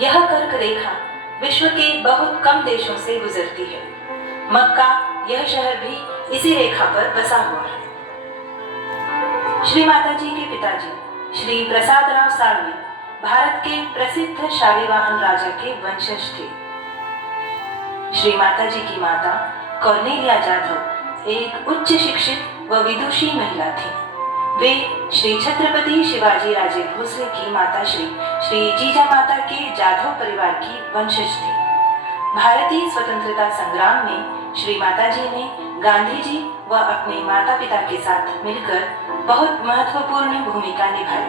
यह कर्क रेखा विश्व के बहुत कम देशों से गुजरती है। मक्का यह शहर भी इसी रेखा पर बसा हुआ है। श्री माता जी के पिताजी श्री प्रसाद राव साळवी भारत के प्रसिद्ध शालिवाहन राजा के वंशज थे। श्री माता जी की माता कॉर्नेलिया जाधव एक उच्च शिक्षित व विदुषी महिला थी। वे श्री छत्रपति शिवाजी राजे भोसले की माता श्री जीजामाता के जाधव परिवार की वंशज थी। भारतीय स्वतंत्रता संग्राम में श्री माता जी ने गांधी जी व अपने माता पिता के साथ मिलकर बहुत महत्वपूर्ण भूमिका निभाई।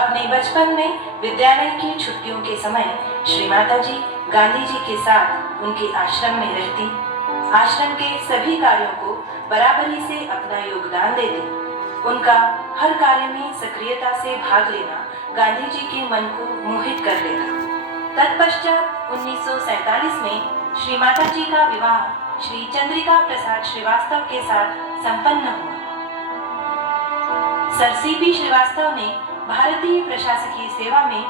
अपने बचपन में विद्यालय की छुट्टियों के समय श्री माता जी गांधी जी के साथ उनके आश्रम में रहती, आश्रम के सभी कार्यों को बराबरी से अपना योगदान देती। उनका हर कार्य में सक्रियता से भाग लेना गांधी जी के मन को मोहित कर लेता। तत्पश्चात 1947 में श्री माता जी का विवाह श्री चंद्रिका प्रसाद श्रीवास्तव के साथ संपन्न हुआ। सर सीपी श्रीवास्तव ने भारतीय प्रशासकीय सेवा में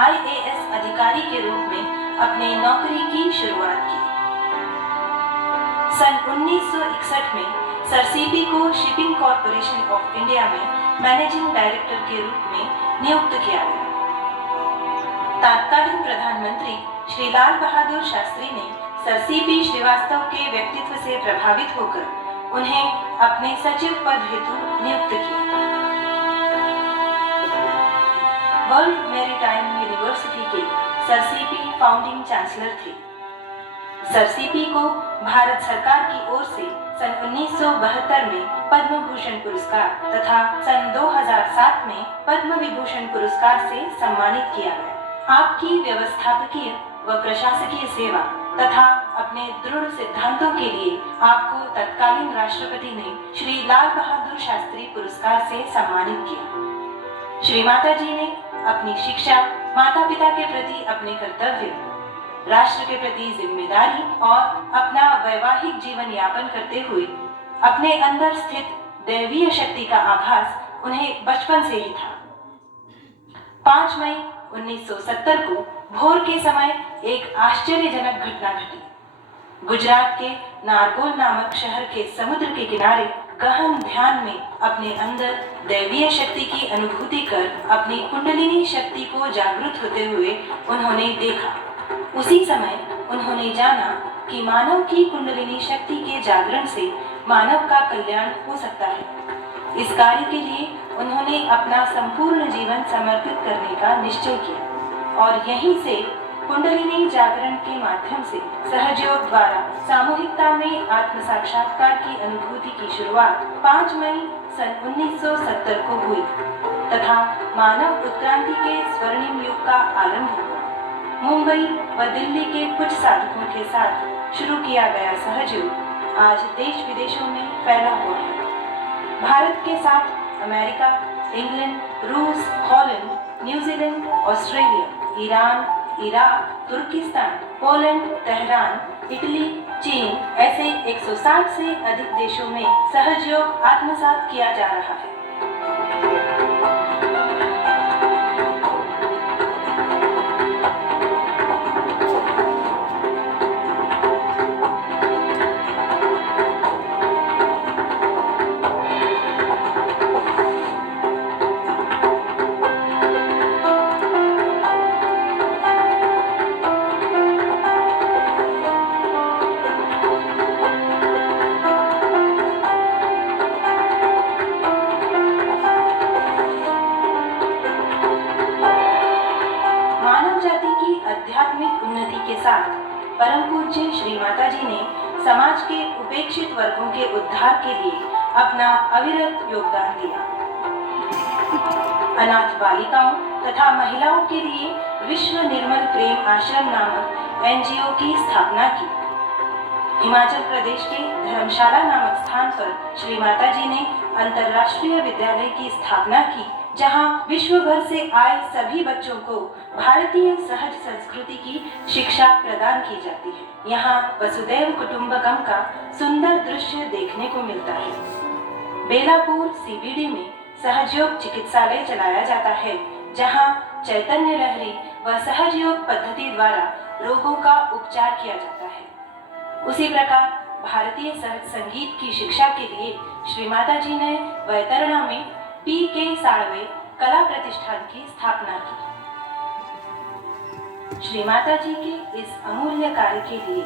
IAS अधिकारी के रूप में अपनी नौकरी की शुरुआत की। सन 1961 में सर सीपी को शिपिंग कॉर्पोरेशन ऑफ इंडिया में मैनेजिंग डायरेक्टर के रूप में नियुक्त किया गया। तत्कालीन प्रधानमंत्री श्री लाल बहादुर शास्त्री ने सर सीपी श्रीवास्तव के व्यक्तित्व से प्रभावित होकर उन्हें अपने सचिव पद हेतु नियुक्त किया। वर्ल्ड मैरीटाइम यूनिवर्सिटी के सर सीपी फाउंडिंग चांसलर थे। सर सीपी को भारत सरकार की ओर से सन 1972 में पद्म भूषण पुरस्कार तथा सन 2007 में पद्म विभूषण पुरस्कार से सम्मानित किया गया। आपकी व्यवस्थापकीय व प्रशासकीय सेवा तथा अपने दृढ़ सिद्धांतों के लिए आपको तत्कालीन राष्ट्रपति ने श्री लाल बहादुर शास्त्री पुरस्कार से सम्मानित किया। श्री माता जी ने अपनी शिक्षा, माता पिता के प्रति अपने कर्तव्य, राष्ट्र के प्रति जिम्मेदारी और अपना वैवाहिक जीवन यापन करते हुए अपने अंदर स्थित दैवीय शक्ति का आभास उन्हें बचपन से ही था। 5 मई 1970 को भोर के समय एक आश्चर्यजनक घटना घटी। गुजरात के नारगोल नामक शहर के समुद्र के किनारे गहन ध्यान में अपने अंदर दैवीय शक्ति की अनुभूति कर अपनी कुंडलिनी शक्ति को जागृत होते हुए उन्होंने देखा। उसी समय उन्होंने जाना कि मानव की कुंडलिनी शक्ति के जागरण से मानव का कल्याण हो सकता है। इस कार्य के लिए उन्होंने अपना संपूर्ण जीवन समर्पित करने का निश्चय किया और यहीं से कुंडलिनी जागरण के माध्यम से सहयोग द्वारा सामूहिकता में आत्म साक्षात्कार की अनुभूति की शुरुआत 5 मई सन 1970 को हुई तथा मानव उत्क्रांति के स्वर्णिम युग का आरंभ हुआ। मुंबई व दिल्ली के कुछ साधकों के साथ शुरू किया गया सहयोग आज देश विदेशों में फैला हुआ है। भारत के साथ अमेरिका, इंग्लैंड, रूस, Holland, New Zealand, Australia, Iran, Iraq, तुर्किस्तान, पोलैंड, तेहरान, इटली, चीन ऐसे 160 से अधिक देशों में सहयोग आत्मसात किया जा रहा है। आध्यात्मिक उन्नति के साथ परम पूज्य श्री माता जी ने समाज के उपेक्षित वर्गों के उद्धार के लिए अपना अविरत योगदान दिया। अनाथ बालिकाओं तथा महिलाओं के लिए विश्व निर्मल प्रेम आश्रम नामक NGO की स्थापना की। हिमाचल प्रदेश के धर्मशाला नामक स्थान पर श्री माता जी ने अंतर्राष्ट्रीय विद्यालय की स्थापना की, जहां विश्व भर से आए सभी बच्चों को भारतीय सहज संस्कृति की शिक्षा प्रदान की जाती है। यहाँ वसुदैव कुटुंबकम का सुंदर दृश्य देखने को मिलता है। बेलापुर CBD में सहयोग चिकित्सालय चलाया जाता है, जहाँ चैतन्य लहरी व सहज योग पद्धति द्वारा रोगों का उपचार किया जाता है। उसी प्रकार भारतीय सहज संगीत की शिक्षा के लिए श्री माता जी ने वैतरणा में P.K. साळवे कला प्रतिष्ठान की स्थापना की। श्री माता जी के इस अमूल्य कार्य के लिए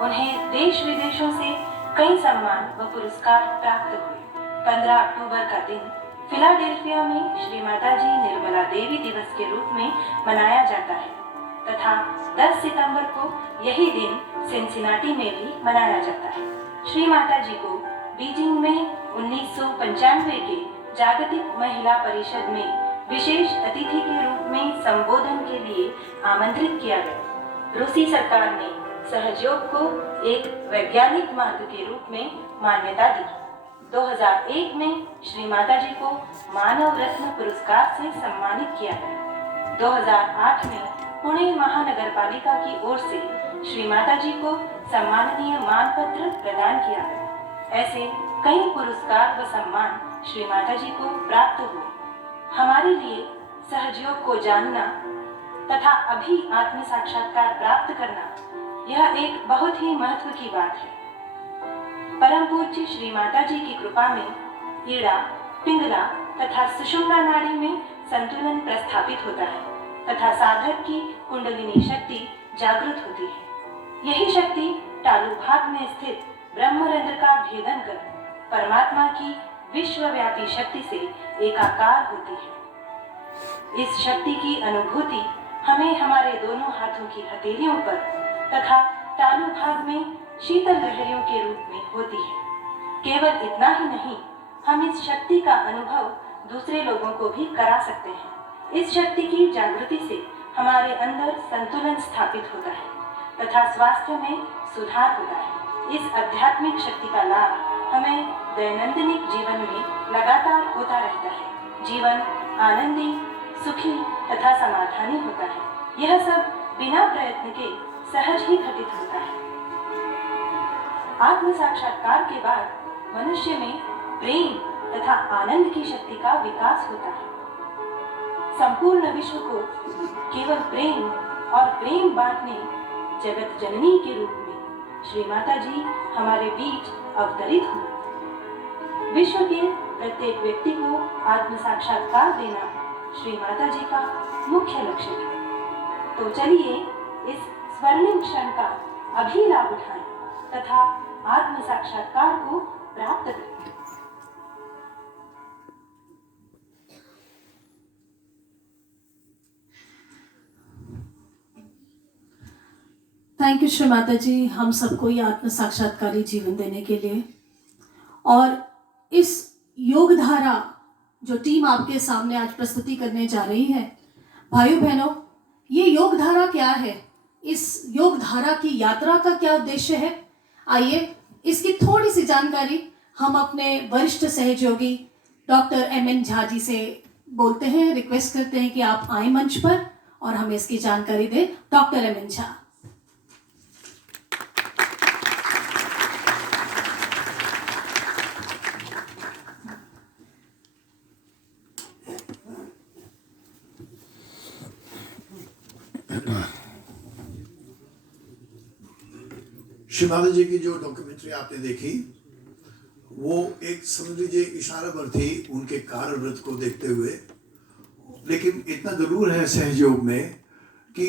उन्हें देश विदेशों से कई सम्मान व पुरस्कार प्राप्त हुए। 15 अक्टूबर का दिन फिलाडेल्फिया में श्री माता जी निर्मला देवी दिवस के रूप में मनाया जाता है तथा 10 सितंबर को यही दिन सिनसिनाटी में भी मनाया जाता है। श्री माता जी को बीजिंग में 1995 के जागतिक महिला परिषद में विशेष अतिथि के रूप में संबोधन के लिए आमंत्रित किया गया। रूसी सरकार ने सहयोग को एक वैज्ञानिक मार्ग के रूप में मान्यता दी। 2001 में श्री माता जी को मानव रत्न पुरस्कार से सम्मानित किया गया। 2008 में पुणे महानगर पालिका की ओर से श्री माता जी को सम्माननीय मानपत्र प्रदान किया गया। ऐसे कई पुरस्कार व सम्मान श्री माता जी को प्राप्त हुए। हमारे लिए सहयोग को जानना तथा अभी आत्म साक्षात्कार प्राप्त करना यह एक बहुत ही महत्व की बात है। परम पूज्य श्री माता जी की कृपा में ईड़ा, पिंगला तथा सुषुम्ना नाड़ी में संतुलन प्रस्थापित होता है तथा साधक की कुंडलिनी शक्ति जागृत होती है। यही शक्ति तालु भाग में स्थित ब्रह्मरंध्र का भेदन कर परमात्मा की विश्वव्यापी शक्ति से एकाकार होती है। इस शक्ति की अनुभूति हमें हमारे दोनों हाथों की हथेलियों पर तथा तालु भाग में शीतल लहरियों के रूप में होती है। केवल इतना ही नहीं, हम इस शक्ति का अनुभव दूसरे लोगों को भी करा सकते हैं। इस शक्ति की जागृति से हमारे अंदर संतुलन स्थापित होता है तथा स्वास्थ्य में सुधार होता है। इस आध्यात्मिक शक्ति का लाभ हमें दैनंदिन जीवन में लगातार होता रहता है। जीवन आनंदी, सुखी तथा समाधानी होता है। यह सब बिना प्रयत्न के सहज ही घटित होता है। आत्म साक्षात्कार के बाद मनुष्य में प्रेम तथा आनंद की शक्ति का विकास होता है। संपूर्ण विश्व को केवल प्रेम और प्रेम बांटने जगत जननी के रूप में श्री माता जी हमारे बीच अवतरित हुए। विश्व के प्रत्येक व्यक्ति को आत्म साक्षात्कार देना श्री माता जी का मुख्य लक्ष्य है। तो चलिए इस स्वर्णिम क्षण का अभी लाभ उठाएं तथा आत्म साक्षात्कार को प्राप्त करें। थैंक यू श्री माता जी, हम सबको ये आत्म साक्षात्कारी जीवन देने के लिए। और इस योग धारा जो टीम आपके सामने आज प्रस्तुति करने जा रही है, भाइयों बहनों, ये योग धारा क्या है, इस योग धारा की यात्रा का क्या उद्देश्य है, आइए इसकी थोड़ी सी जानकारी हम अपने वरिष्ठ सहयोगी डॉक्टर एम.एन. झा जी से बोलते हैं, रिक्वेस्ट करते हैं कि आप आए मंच पर और हमें इसकी जानकारी दें। Doctor M.N.. झा। श्री माता जी की जो डॉक्यूमेंट्री आपने देखी वो एक समझ लीजिए इशारा पर थी उनके कार्यवृत्त को देखते हुए, लेकिन इतना जरूर है सहयोग में कि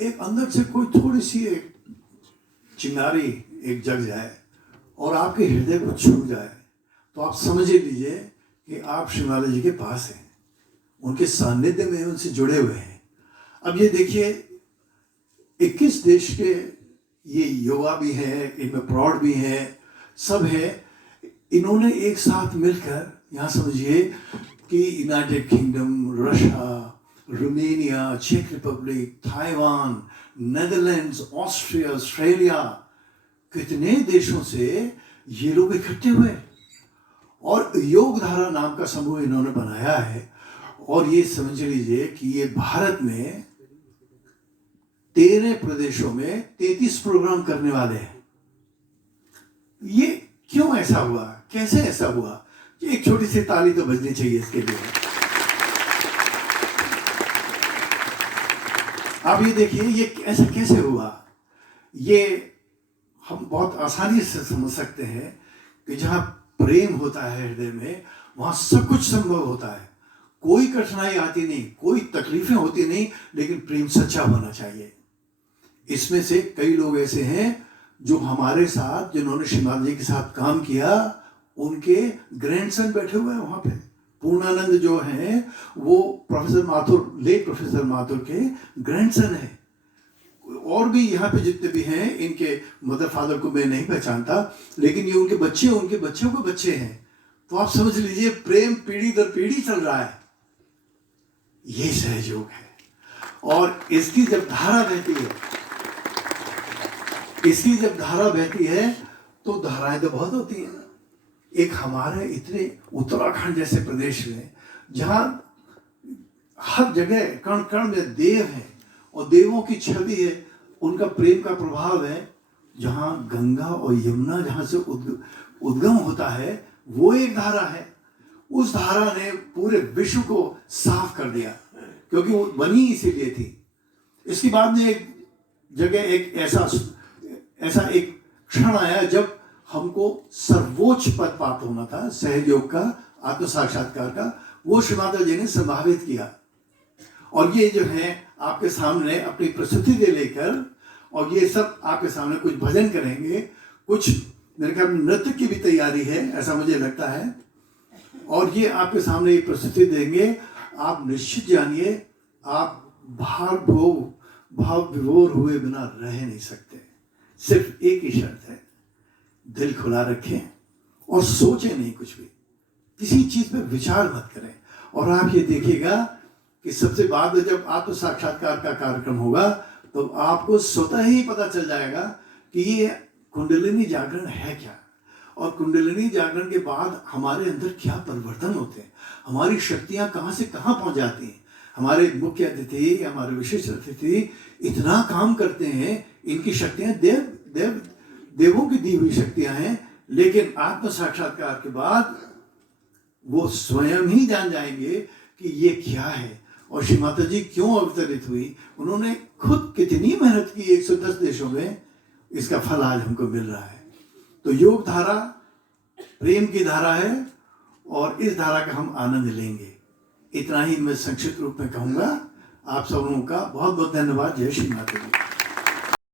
एक अंदर से कोई थोड़ी सी एक चिंगारी एक जग जाए और आपके हृदय को छू जाए तो आप समझ लीजिए कि आप श्री माता जी के पास हैं, उनके सानिध्य में उनसे जुड़े हुए हैं। अब ये देखिए 21 देश के ये युवा भी हैं, इनमें प्रौढ़ भी हैं, सब हैं। इन्होंने एक साथ मिलकर यहाँ समझिए कि यूनाइटेड किंगडम, रशिया, रोमानिया, चेक Republic, Taiwan, Netherlands, Austria, Australia, कितने देशों से ये लोग इकट्ठे हुए और योगधारा नाम का समूह इन्होंने बनाया है। और ये समझ लीजिए कि ये भारत में 13 प्रदेशों में 33 प्रोग्राम करने वाले हैं। ये क्यों ऐसा हुआ, कैसे ऐसा हुआ? एक छोटी सी ताली तो बजनी चाहिए इसके लिए। आप ये देखिए ये ऐसा कैसे हुआ। ये हम बहुत आसानी से समझ सकते हैं कि जहाँ प्रेम होता है हृदय में, वहाँ सब कुछ संभव होता है। कोई कठिनाई आती नहीं, कोई तकलीफें होती नहीं, लेकिन प्रेम सच्चा होना चाहिए। इसमें से कई लोग ऐसे हैं जो हमारे साथ, जिन्होंने श्रीमाता जी के साथ काम किया, उनके ग्रैंडसन बैठे हुए हैं वहां पे। पूर्णानंद जो हैं वो professor Mathur, late professor Mathur के ग्रैंडसन है। और भी यहाँ पे जितने भी हैं, इनके मदर फादर को मैं नहीं पहचानता, लेकिन ये उनके बच्चे, उनके बच्चों के बच्चे हैं। तो आप समझ लीजिए प्रेम पीढ़ी दर पीढ़ी चल रहा है। ये सहयोग है। और इसकी जब धारा बहती है, इसकी जब धारा बहती है तो धाराएं तो बहुत होती हैं। एक हमारे इतने उत्तराखंड जैसे प्रदेश में, जहाँ हर जगह कण कण में देव है और देवों की छवि है, उनका प्रेम का प्रभाव है। जहाँ गंगा और यमुना जहाँ से उद्गम होता है, वो एक धारा है। उस धारा ने पूरे विश्व को साफ कर दिया, क्योंकि वो बनी इसीलिए थी। इसके बाद में एक जगह एक ऐसा एक क्षण आया जब हमको सर्वोच्च पद प्राप्त होना था, सहयोग का, आत्म साक्षात्कार का। वो श्रीमाता जी ने संभावित किया। और ये जो है आपके सामने अपनी प्रस्तुति दे लेकर, और ये सब आपके सामने कुछ भजन करेंगे, कुछ मेरे ख्याल में नृत्य की भी तैयारी है, ऐसा मुझे लगता है। और ये आपके सामने ये प्रस्तुति देंगे। आप निश्चित जानिए, आप भाव विभोर हुए बिना रह नहीं सकते। सिर्फ एक ही शर्त है, दिल खुला रखें और सोचें नहीं कुछ भी, किसी चीज पे विचार मत करें। और आप ये देखिएगा कि सबसे बाद में जब आत्म साक्षात्कार का कार्यक्रम होगा, तो आपको स्वतः ही पता चल जाएगा कि ये कुंडलिनी जागरण है क्या, और कुंडलिनी जागरण के बाद हमारे अंदर क्या परिवर्तन होते हैं, हमारी शक्तियां कहाँ से कहाँ पहुंच जाती हैं। हमारे मुख्य अतिथि, हमारे विशिष्ट अतिथि इतना काम करते हैं, इनकी शक्तियां देवों की दी हुई शक्तियां हैं, लेकिन आत्म साक्षात्कार के बाद वो स्वयं ही जान जाएंगे कि ये क्या है और श्री माता जी क्यों अवतरित हुई। उन्होंने खुद कितनी मेहनत की 110 देशों में, इसका फल आज हमको मिल रहा है। तो योग धारा प्रेम की धारा है और इस धारा का हम आनंद लेंगे। इतना ही मैं संक्षिप्त रूप में कहूँगा। आप सब लोगों का बहुत बहुत धन्यवाद। जय श्री माता जी।